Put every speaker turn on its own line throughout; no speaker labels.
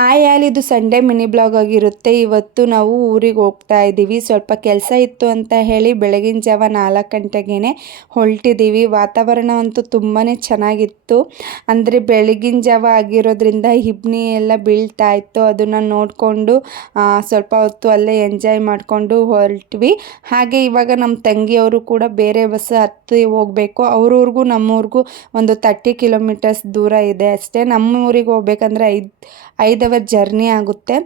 Hi all ಇದು Sunday mini blog ಆಗಿರುತ್ತೆ. ಇವತ್ತು ನಾವು ಊರಿಗೆ ಹೋಗ್ತಾ ಇದ್ದೀವಿ. ಸ್ವಲ್ಪ ಕೆಲಸ ಇತ್ತು ಅಂತ ಹೇಳಿ ಬೆಳಗಿನ ಜಾವ ನಾಲ್ಕು ಗಂಟೆಗೇ ಹೊರಟಿದ್ದೀವಿ. ವಾತಾವರಣ ಅಂತೂ ತುಂಬಾ ಚೆನ್ನಾಗಿತ್ತು. ಅಂದರೆ ಬೆಳಗಿನ ಜಾವ ಆಗಿರೋದ್ರಿಂದ ಹಿಬ್ನಿ ಎಲ್ಲ ಬೀಳ್ತಾ ಇತ್ತು ಅದನ್ನು ನೋಡಿಕೊಂಡು ಸ್ವಲ್ಪ ಹೊತ್ತು ಅಲ್ಲೇ ಎಂಜಾಯ್ ಮಾಡಿಕೊಂಡು ಹೊರಟ್ವಿ. ಹಾಗೆ ಇವಾಗ ನಮ್ಮ ತಂಗಿಯವರು ಕೂಡ ಬೇರೆ ಬಸ್ ಹತ್ತಿ ಹೋಗಬೇಕು. ಅವ್ರವ್ರಿಗೂ ನಮ್ಮೂರಿಗೂ ಒಂದು ತರ್ಟಿ ಕಿಲೋಮೀಟರ್ಸ್ ದೂರ ಇದೆ ಅಷ್ಟೇ. ನಮ್ಮ ಊರಿಗೆ ಹೋಗ್ಬೇಕಂದ್ರೆ ಐದು ಐದು ಅವರ್ ಜರ್ನಿ ಆಗುತ್ತೆ.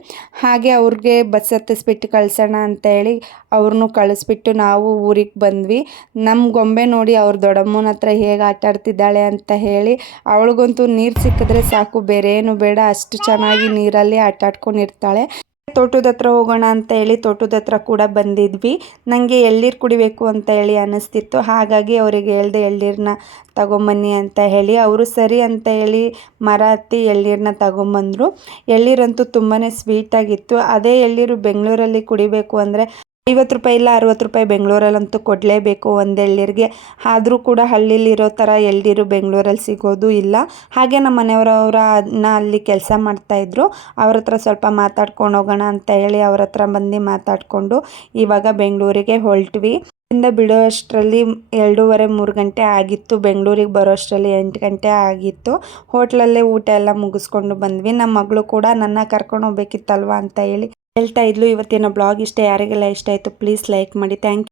ಹಾಗೆ ಅವ್ರಿಗೆ ಬಸ್ ಹತ್ತಿಸ್ಬಿಟ್ಟು ಕಳ್ಸೋಣ ಅಂತ ಹೇಳಿ ಅವ್ರನ್ನೂ ಕಳಿಸ್ಬಿಟ್ಟು ನಾವು ಊರಿಗೆ ಬಂದ್ವಿ. ನಮ್ಮ ಗೊಂಬೆ ನೋಡಿ ಅವ್ರ ದೊಡ್ಡಮ್ಮನ ಹತ್ರ ಹೇಗೆ ಆಟ ಆಡ್ತಿದ್ದಾಳೆ ಅಂತ ಹೇಳಿ ಅವಳಿಗಂತೂ ನೀರು ಸಿಕ್ಕಿದ್ರೆ ಸಾಕು ಬೇರೆ ಏನು ಬೇಡ, ಅಷ್ಟು ಚೆನ್ನಾಗಿ ನೀರಲ್ಲಿ ಆಟ ಆಡ್ಕೊಂಡಿರ್ತಾಳೆ. ತೋಟದ ಹತ್ರ ಹೋಗೋಣ ಅಂತ ಹೇಳಿ ತೋಟದ ಹತ್ರ ಕೂಡ ಬಂದಿದ್ವಿ. ನನಗೆ ಎಳ್ನೀರು ಕುಡಿಬೇಕು ಅಂತ ಹೇಳಿ ಅನ್ನಿಸ್ತಿತ್ತು ಹಾಗಾಗಿ ಅವರಿಗೆ ಹೇಳ್ದೆ ಎಳ್ನೀರನ್ನ ತಗೊಂಬನ್ನಿ ಅಂತ ಹೇಳಿ. ಅವರು ಸರಿ ಅಂತ ಹೇಳಿ ಮರ ಹತ್ತಿ ಎಳ್ನೀರನ್ನ ತಗೊಂಬಂದರು. ಎಳ್ನೀರಂತೂ ತುಂಬಾ ಸ್ವೀಟಾಗಿತ್ತು ಅದೇ ಎಳ್ನೀರು ಬೆಂಗಳೂರಲ್ಲಿ ಕುಡಿಬೇಕು ಅಂದರೆ ಐವತ್ತು ರೂಪಾಯಿ ಇಲ್ಲ, ಅರುವತ್ತು ರೂಪಾಯಿ ಬೆಂಗಳೂರಲ್ಲಂತೂ ಕೊಡಲೇಬೇಕು ಒಂದು ಎಳ್ನೀರಿಗೆ ಆದರೂ ಕೂಡ ಹಳ್ಳಿಲಿರೋ ಥರ ಎಳ್ನೀರು ಬೆಂಗಳೂರಲ್ಲಿ ಸಿಗೋದು ಇಲ್ಲ. ಹಾಗೆ ನಮ್ಮ ಮನೆಯವರವರ ಅದನ್ನ ಅಲ್ಲಿ ಕೆಲಸ ಮಾಡ್ತಾಯಿದ್ರು ಅವ್ರ ಹತ್ರ ಸ್ವಲ್ಪ ಮಾತಾಡ್ಕೊಂಡು ಹೋಗೋಣ ಅಂತ ಹೇಳಿ ಅವ್ರ ಹತ್ರ ಬಂದು ಮಾತಾಡಿಕೊಂಡು ಇವಾಗ ಬೆಂಗಳೂರಿಗೆ ಹೊರಟ್ವಿ ಇಂದ ಬಿಡೋ ಅಷ್ಟರಲ್ಲಿ ಎರಡೂವರೆ, ಮೂರು ಗಂಟೆ ಆಗಿತ್ತು. ಬೆಂಗಳೂರಿಗೆ ಬರೋ ಅಷ್ಟರಲ್ಲಿ ಎಂಟು ಗಂಟೆ ಆಗಿತ್ತು. ಹೋಟ್ಲಲ್ಲೇ ಊಟ ಎಲ್ಲ ಮುಗಿಸ್ಕೊಂಡು ಬಂದ್ವಿ. ನಮ್ಮ ಮಗಳು ಕೂಡ ನನ್ನ ಕರ್ಕೊಂಡು ಹೋಗ್ಬೇಕಿತ್ತಲ್ವ ಅಂತ ಹೇಳಿ ಹೇಳ್ತಾ ಇದ್ಲು. ಇವತ್ತಿನ ಬ್ಲಾಗ್ ಇಷ್ಟ ಯಾರಿಗೆಲ್ಲ ಇಷ್ಟ ಆಯಿತು ಪ್ಲೀಸ್ ಲೈಕ್ ಮಾಡಿ. ಥ್ಯಾಂಕ್